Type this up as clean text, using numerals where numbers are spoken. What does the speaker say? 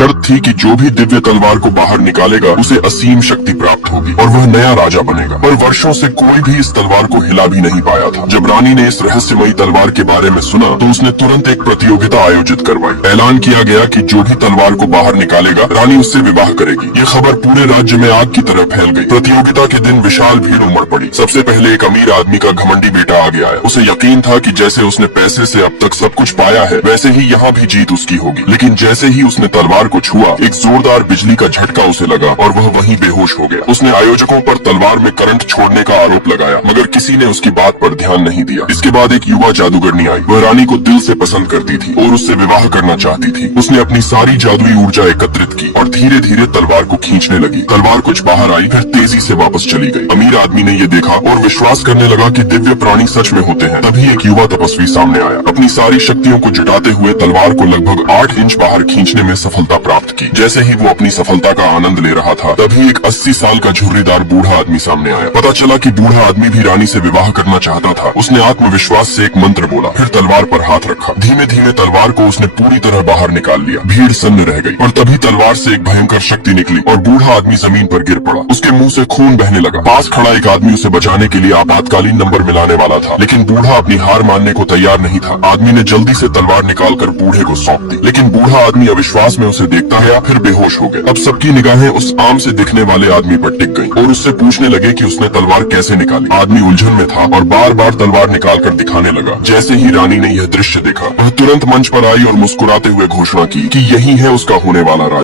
शर्त थी कि जो भी दिव्य तलवार को बाहर निकालेगा उसे असीम शक्ति प्राप्त होगी और वह नया राजा बनेगा। पर वर्षों से कोई भी इस तलवार को हिला भी नहीं पाया था। जब रानी ने इस रहस्यमयी तलवार के बारे में सुना तो उसने तुरंत एक प्रतियोगिता आयोजित करवाई। ऐलान किया गया कि जो भी तलवार को बाहर निकालेगा रानी उससे विवाह करेगी। ये खबर पूरे राज्य में आग की तरह फैल गई। प्रतियोगिता के दिन विशाल भीड़ उमड़ पड़ी। सबसे पहले एक अमीर आदमी का घमंडी बेटा आगे आया। उसे यकीन था कि जैसे उसने पैसे से अब तक सब कुछ पाया है वैसे ही यहाँ भी जीत उसकी होगी। लेकिन जैसे ही उसने तलवार को छुआ एक जोरदार बिजली का झटका उसे लगा और वह वहीं बेहोश हो गया। उसने आयोजकों पर तलवार में करंट छोड़ने का आरोप लगाया मगर किसी ने उसकी बात पर ध्यान नहीं दिया। इसके बाद एक युवा जादूगरनी आई। वह रानी को दिल से पसंद करती थी और उससे विवाह करना चाहती थी। उसने अपनी सारी जादुई ऊर्जा एकत्रित की और धीरे धीरे तलवार को खींचने लगी। तलवार कुछ बाहर आई फिर तेजी से वापस चली गई। अमीर आदमी ने ये देखा और विश्वास करने लगा कि दिव्य प्राणी सच में होते हैं। तभी एक युवा तपस्वी सामने आया। अपनी सारी शक्तियों को जुटाते हुए तलवार को लगभग 8 इंच बाहर खींचने में सफलता प्राप्त की। जैसे ही वो अपनी सफलता का आनंद ले रहा था तभी एक 80 साल का झुर्रीदार बूढ़ा आदमी सामने आया। पता चला कि बूढ़ा आदमी भी रानी से विवाह करना चाहता था। उसने आत्मविश्वास से एक मंत्र बोला फिर तलवार पर हाथ रखा। धीमे धीमे तलवार को उसने पूरी तरह बाहर निकाल लिया। भीड़ सन्न रह गई और तभी तलवार से एक भयंकर शक्ति निकली और बूढ़ा आदमी जमीन पर गिर पड़ा। उसके मुंह से खून बहने लगा। पास खड़ा एक आदमी उसे बचाने के लिए आपातकालीन नंबर मिलाने वाला था लेकिन बूढ़ा अपनी हार मानने को तैयार नहीं था। आदमी ने जल्दी से तलवार निकालकर बूढ़े को सौंप दी लेकिन बूढ़ा आदमी अविश्वास में उसे देखता गया फिर बेहोश हो गया। अब सबकी निगाहें उस आम से दिखने वाले आदमी पर टिक गई और उससे पूछने लगे कि उसने तलवार कैसे निकाली। आदमी उलझन में था और बार बार तलवार निकालकर दिखाने लगा। जैसे ही रानी ने यह दृश्य देखा वह तुरंत मंच पर आई और मुस्कुराते हुए घोषणा की कि यही है उसका होने वाला राजा।